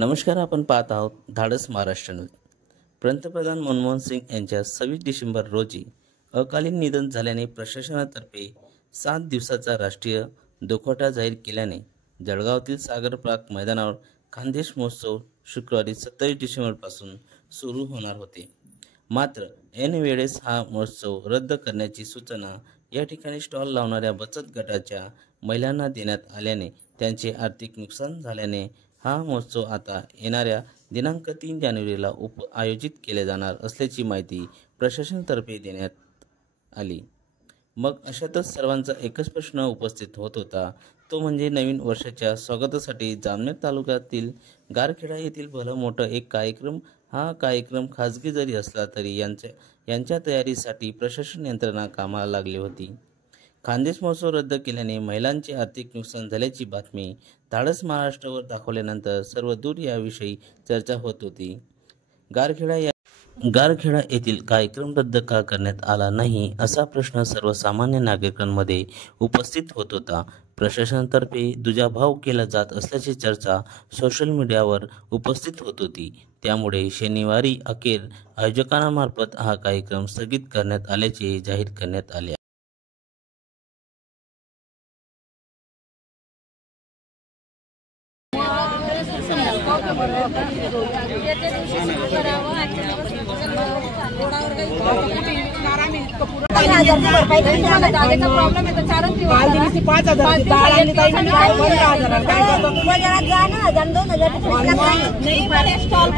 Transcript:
नमस्कार, आपण पाहत आहोत धाडस महाराष्ट्र न्यूज। पंतप्रधान मनमोहन सिंग यांच्या 26 डिसेंबर रोजी अकाली निधन झाल्याने प्रशासनातर्फे 7 दिवसाचा राष्ट्रीय दुखवटा जाहीर केल्याने जळगावातील सागर पार्क मैदानावर खानदेश महोत्सव शुक्रवारी 27 डिसेंबर पासून सुरू होणार होते। मात्र ऐन वेळेस हा महोत्सव रद्द करण्याची सूचना या ठिकाणी स्टॉल लावणाऱ्या बचत गटाच्या महिलांना देण्यात आल्याने त्यांचे आर्थिक नुकसान झाल्याने हा महोत्सव आता येणाऱ्या दिनांक 3 जानेवारीला आयोजित केला जाणार असल्याची माहिती प्रशासनातर्फे देण्यात आली। मग अशातच सर्वांचा एकच प्रश्न उपस्थित होत होता, तो म्हणजे नवीन वर्षाच्या स्वागतासाठी जामनेर तालुक्यातील गारखेडा येथील भलं मोठं एक कार्यक्रम। हा कार्यक्रम खाजगी जरी असला तरी यांच्या तयारीसाठी प्रशासन यंत्रणा कामाला लागली होती। खानदेश महोत्सव रद्द केल्याने महिलांचे आर्थिक नुकसान झाल्याची बातमी धाडस महाराष्ट्रावर दाखवल्यानंतर सर्वदूर याविषयी चर्चा होत होती। गारखेडा येथील कार्यक्रम रद्द का करण्यात आला नाही असा प्रश्न सर्वसामान्य नागरिकांमध्ये उपस्थित होत होता। प्रशासनातर्फे दुजाभाव केला जात असल्याची चर्चा सोशल मीडियावर उपस्थित होत होती। त्यामुळे शनिवारी अखेर आयोजकांमार्फत हा कार्यक्रम स्थगित करण्यात आल्याचे जाहीर करण्यात आले। स्टॉल